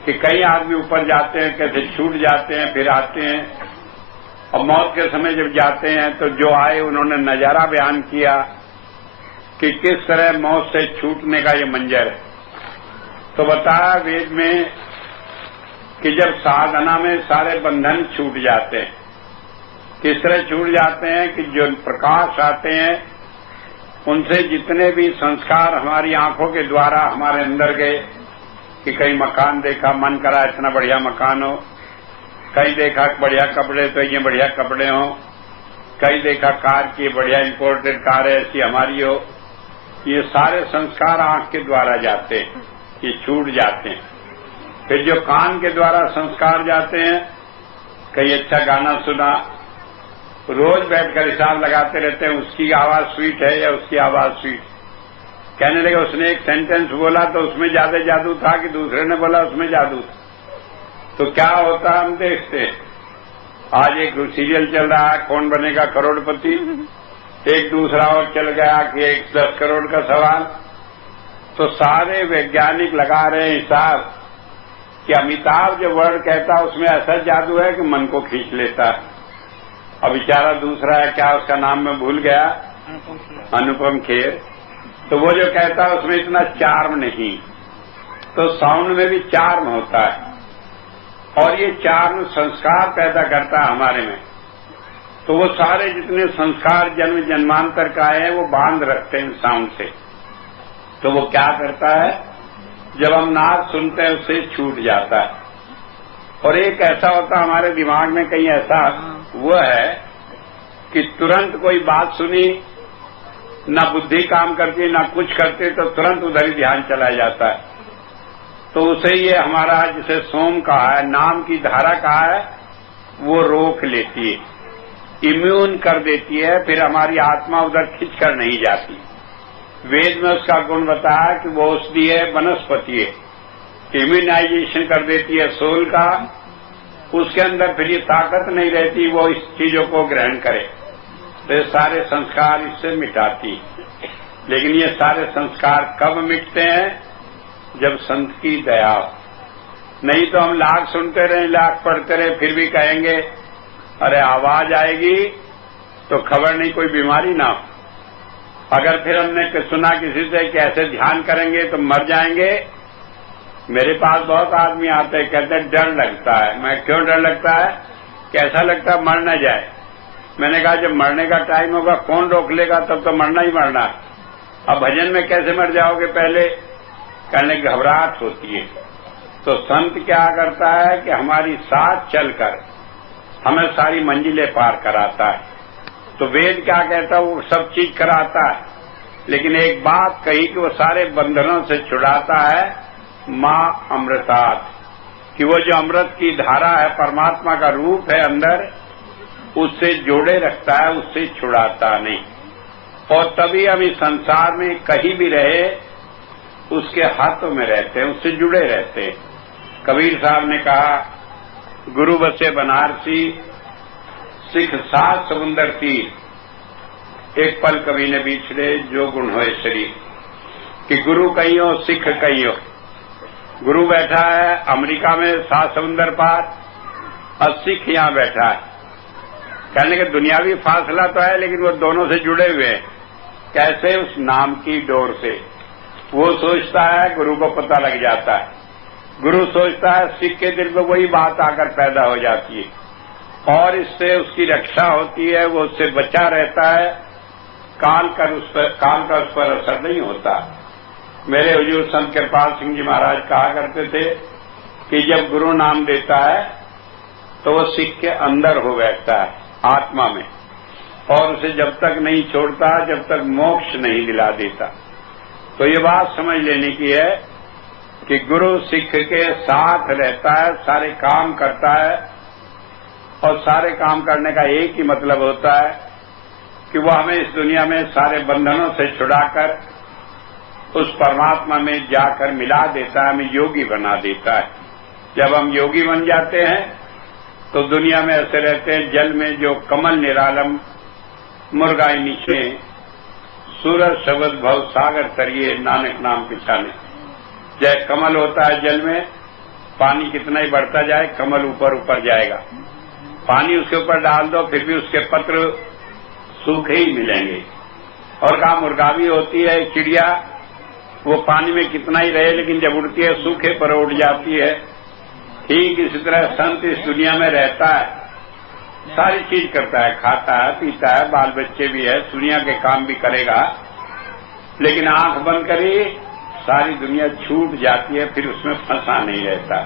कि कई आदमी ऊपर जाते हैं, कैसे छूट जाते हैं, फिर आते हैं, और मौत के समय जब जाते हैं तो जो आए उन्होंने नजारा बयान किया कि किस तरह मौत से छूटने का ये मंजर है। तो बताया वेद में कि जब साधना में सारे बंधन छूट जाते हैं, किस तरह छूट जाते हैं कि जो प्रकाश आते हैं उनसे जितने भी संस्कार हमारी आंखों के द्वारा हमारे अंदर गए कि कहीं मकान देखा, मन करा इतना बढ़िया मकान हो, कहीं देखा बढ़िया कपड़े तो ये बढ़िया कपड़े हों, कहीं देखा कार की बढ़िया इंपोर्टेड कार है ऐसी हमारी हो, ये सारे संस्कार आंख के द्वारा जाते हैं, ये छूट जाते हैं। फिर जो कान के द्वारा संस्कार जाते हैं, कहीं अच्छा गाना सुना, रोज बैठकर हिसाब लगाते रहते हैं उसकी आवाज स्वीट है या उसकी आवाज स्वीट। कहने लगे उसने एक सेंटेंस बोला तो उसमें ज्यादा जादू था कि दूसरे ने बोला उसमें जादू था। तो क्या होता हम देखते हैं। आज एक सीरियल चल रहा है कौन बनेगा करोड़पति, एक दूसरा और चल गया कि 10 करोड़ का सवाल। तो सारे वैज्ञानिक लगा रहे हैं हिसाब कि अमिताभ जो वर्ड कहता है उसमें ऐसा जादू है कि मन को खींच लेता है। अब बेचारा दूसरा है, क्या उसका नाम मैं भूल गया, अनुपम खेर, तो वो जो कहता है उसमें इतना चार्म नहीं। तो साउंड में भी चार्म होता है और ये चार्म संस्कार पैदा करता है हमारे में। तो वो सारे जितने संस्कार जन्म जन्मांतर का है वो बांध रखते हैं साउंड से। तो वो क्या करता है, जब हम नाद सुनते हैं उससे छूट जाता है। और एक ऐसा होता है हमारे दिमाग में कहीं ऐसा वो है कि तुरंत कोई बात सुनी, ना बुद्धि काम करती ना कुछ करती, तो तुरंत उधर ही ध्यान चला जाता है। तो उसे ये हमारा जिसे सोम कहा है, नाम की धारा कहा है, वो रोक लेती है, इम्यून कर देती है, फिर हमारी आत्मा उधर खिंच कर नहीं जाती। वेद में उसका गुण बताया कि वो औषधि है, वनस्पति है, इम्यूनाइजेशन कर देती है सोल का। उसके अंदर फिर ये ताकत नहीं रहती वो इस चीजों को ग्रहण करे, तो ये सारे संस्कार इससे मिटाती। लेकिन ये सारे संस्कार कब मिटते हैं, जब संत की दया हो। नहीं तो हम लाख सुनते रहे, लाख पढ़ते रहे, फिर भी कहेंगे अरे आवाज आएगी तो खबर नहीं कोई बीमारी ना हो। अगर फिर हमने सुना किसी से कि ऐसे ध्यान करेंगे तो मर जाएंगे, मेरे पास बहुत आदमी आते हैं, कहते हैं डर लगता है। मैं क्यों डर लगता है, कैसा लगता है मर न जाए। मैंने कहा जब मरने का टाइम होगा कौन रोक लेगा, तब तो मरना ही मरना है। अब भजन में कैसे मर जाओगे, पहले कहने घबराहट होती है। तो संत क्या करता है कि हमारी साथ चलकर हमें सारी मंजिलें पार कराता है। तो वेद क्या कहता है, वो सब चीज कराता है, लेकिन एक बात कही कि वो सारे बंधनों से छुड़ाता है, माँ अमृतात्, कि वो जो अमृत की धारा है, परमात्मा का रूप है अंदर, उससे जोड़े रखता है, उससे छुड़ाता नहीं। और तभी हम इस संसार में कहीं भी रहे उसके हाथों में रहते हैं, उससे जुड़े रहते हैं। कबीर साहब ने कहा, गुरु बसे बनारसी, सिख सात समुंदर तीर, एक पल कभी न बिछड़े जो गुण होए शरीर। कि गुरु कहीं हो, सिख कहीं हो। गुरु बैठा है अमेरिका में 7 समुंदर पार, और सिख यहां बैठा है। कहने के दुनियावी फासला तो है, लेकिन वो दोनों से जुड़े हुए हैं। कैसे, उस नाम की डोर से। वो सोचता है, गुरु को पता लग जाता है। गुरु सोचता है, सिख के दिल में वही बात आकर पैदा हो जाती है। और इससे उसकी रक्षा होती है, वो उससे बचा रहता है, काल का उस पर असर नहीं होता। मेरे हुजूर संत कृपाल सिंह जी महाराज कहा करते थे कि जब गुरु नाम देता है तो वो सिख के अंदर हो बैठता है, आत्मा में, और उसे जब तक नहीं छोड़ता जब तक मोक्ष नहीं दिला देता। तो ये बात समझ लेने की है कि गुरु सिख के साथ रहता है, सारे काम करता है, और सारे काम करने का एक ही मतलब होता है कि वह हमें इस दुनिया में सारे बंधनों से छुड़ाकर उस परमात्मा में जाकर मिला देता है, हमें योगी बना देता है। जब हम योगी बन जाते हैं तो दुनिया में ऐसे रहते हैं, जल में जो कमल निरालम मुर्गाई नीचे, सूरज शब्द भव सागर तरिए, नानक नाम पिछाने। जय कमल होता है जल में, पानी कितना ही बढ़ता जाए कमल ऊपर ऊपर जाएगा। पानी उसके ऊपर डाल दो फिर भी उसके पत्र सूखे ही मिलेंगे। और कहा मुर्गा भी होती है चिड़िया, वो पानी में कितना ही रहे लेकिन जब उड़ती है सूखे पर उड़ जाती है। ठीक इसी तरह संत इस दुनिया में रहता है, सारी चीज करता है, खाता है पीता है, बाल बच्चे भी है, दुनिया के काम भी करेगा, लेकिन आंख बंद करी सारी दुनिया छूट जाती है, फिर उसमें फंसा नहीं रहता।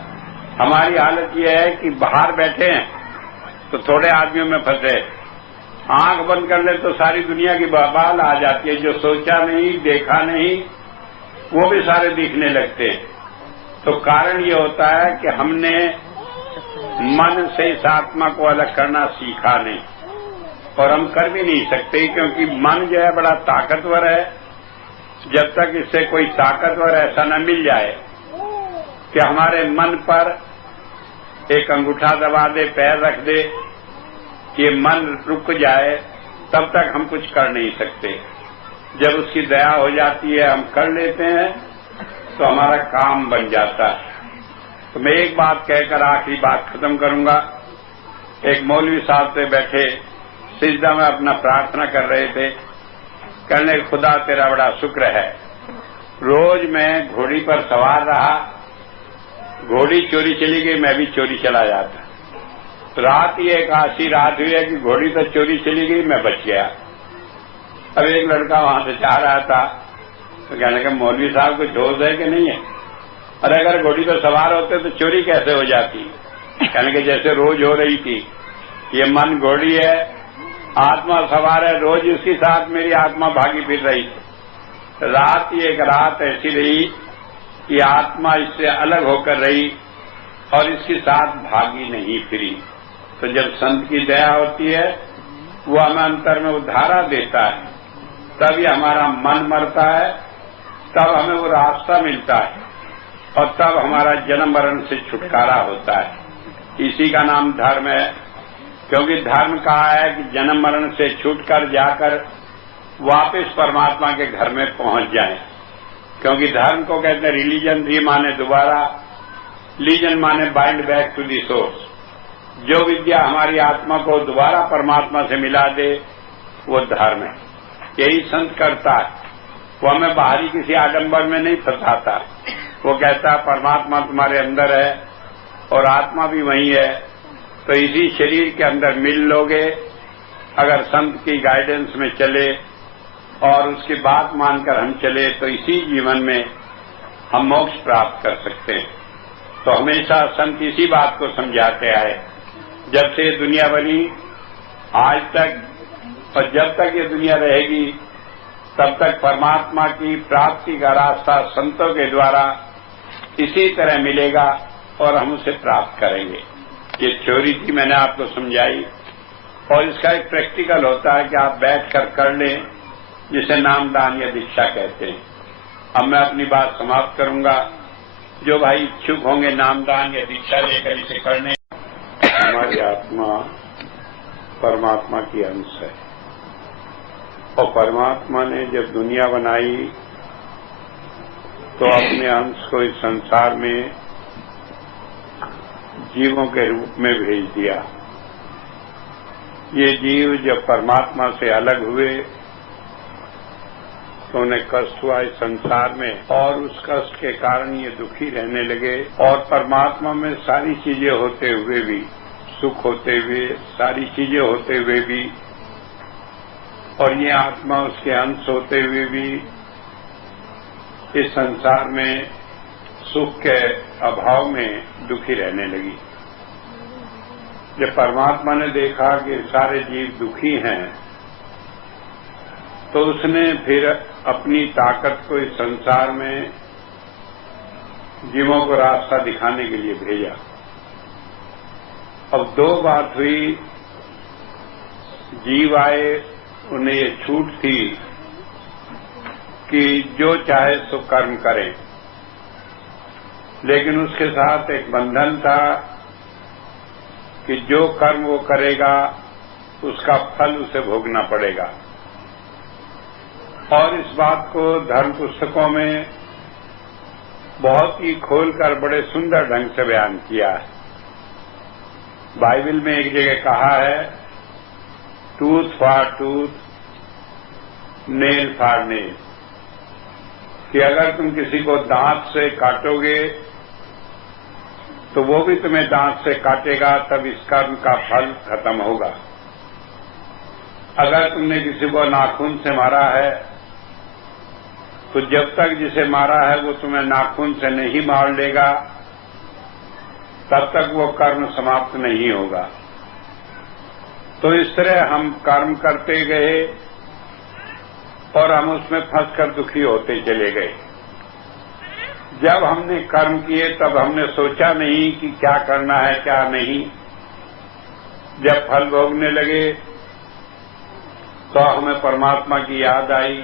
हमारी हालत यह है कि बाहर बैठे हैं तो थोड़े आदमियों में फंसे, आंख बंद कर ले तो सारी दुनिया की बवाल आ जाती है, जो सोचा नहीं देखा नहीं वो भी सारे दिखने लगते हैं। तो कारण ये होता है कि हमने मन से इस आत्मा को अलग करना सीखा नहीं, और हम कर भी नहीं सकते, क्योंकि मन जो है बड़ा ताकतवर है। जब तक इससे कोई ताकतवर ऐसा न मिल जाए कि हमारे मन पर एक अंगूठा दबा दे, पैर रख दे, ये मन रुक जाए, तब तक हम कुछ कर नहीं सकते। जब उसकी दया हो जाती है, हम कर लेते हैं, तो हमारा काम बन जाता है। तो मैं एक बात कहकर आखिरी बात खत्म करूंगा। एक मौलवी साहब से बैठे सिजदा में अपना प्रार्थना कर रहे थे, कहने खुदा तेरा बड़ा शुक्र है, रोज मैं घोड़ी पर सवार रहा, घोड़ी चोरी चली गई मैं भी चोरी चला जाता। तो रात ही एक ऐसी रात हुई है कि घोड़ी तो चोरी चली गई, मैं बच गया। अब एक लड़का वहां से जा रहा था, तो कहने का मौलवी साहब को होश है कि नहीं है? अरे अगर घोड़ी पर सवार होते तो चोरी कैसे हो जाती? कहने के जैसे रोज हो रही थी, ये मन घोड़ी है, आत्मा सवार है, रोज इसके साथ मेरी आत्मा भागी फिर रही थी। रात ही एक रात ऐसी रही कि आत्मा इससे अलग होकर रही और इसके साथ भागी नहीं फिरी। तो जब संत की दया होती है, वो हमें अंतर में उद्धारा देता है, तभी हमारा मन मरता है, तब हमें वो रास्ता मिलता है, और तब हमारा जन्म मरण से छुटकारा होता है। इसी का नाम धर्म है, क्योंकि धर्म कहा है कि जन्म मरण से छूटकर जाकर वापस परमात्मा के घर में पहुंच जाएं। क्योंकि धर्म को कहते हैं रिलीजन, री माने दोबारा, लीजन माने bind back to the source. जो विद्या हमारी आत्मा को दोबारा परमात्मा से मिला दे वो धर्म है। यही संत करता है, वो हमें बाहरी किसी आडंबर में नहीं फंसाता। वो कहता है परमात्मा तुम्हारे अंदर है और आत्मा भी वही है, तो इसी शरीर के अंदर मिल लोगे। अगर संत की गाइडेंस में चले और उसकी बात मानकर हम चले तो इसी जीवन में हम मोक्ष प्राप्त कर सकते हैं। तो हमेशा संत इसी बात को समझाते आए, जब से ये दुनिया बनी आज तक, और जब तक ये दुनिया रहेगी तब तक परमात्मा की प्राप्ति का रास्ता संतों के द्वारा इसी तरह मिलेगा और हम उसे प्राप्त करेंगे। ये थ्योरी थी, मैंने आपको समझाई, और इसका एक प्रैक्टिकल होता है कि आप बैठकर कर लें, जिसे नामदान या दीक्षा कहते हैं। अब मैं अपनी बात समाप्त करूंगा। जो भाई इच्छुक होंगे नामदान या दीक्षा लेकर इसे करने, हमारी आत्मा परमात्मा की अंश है, और परमात्मा ने जब दुनिया बनाई तो अपने अंश को इस संसार में जीवों के रूप में भेज दिया। ये जीव जब परमात्मा से अलग हुए तो उन्हें कष्ट हुआ इस संसार में, और उस कष्ट के कारण ये दुखी रहने लगे। और परमात्मा में सारी चीजें होते हुए भी सुख होते हुए, सारी चीजें होते हुए भी, और ये आत्मा उसके अंश होते हुए भी इस संसार में सुख के अभाव में दुखी रहने लगी। जब परमात्मा ने देखा कि सारे जीव दुखी हैं, तो उसने फिर अपनी ताकत को इस संसार में जीवों को रास्ता दिखाने के लिए भेजा। अब दो बात हुई, जीव आए, उन्हें ये छूट थी कि जो चाहे सो कर्म करें, लेकिन उसके साथ एक बंधन था कि जो कर्म वो करेगा उसका फल उसे भोगना पड़ेगा। और इस बात को धर्म पुस्तकों में बहुत ही खोलकर बड़े सुंदर ढंग से बयान किया है। बाइबल में एक जगह कहा है, tooth for tooth, nail for nail, कि अगर तुम किसी को दांत से काटोगे तो वो भी तुम्हें दांत से काटेगा, तब इस कर्म का फल खत्म होगा। अगर तुमने किसी को नाखून से मारा है तो जब तक जिसे मारा है वो तुम्हें नाखून से नहीं मार लेगा, तब तक वो कर्म समाप्त नहीं होगा। तो इस तरह हम कर्म करते गए और हम उसमें फंसकर दुखी होते चले गए। जब हमने कर्म किए तब हमने सोचा नहीं कि क्या करना है क्या नहीं। जब फल भोगने लगे तो हमें परमात्मा की याद आई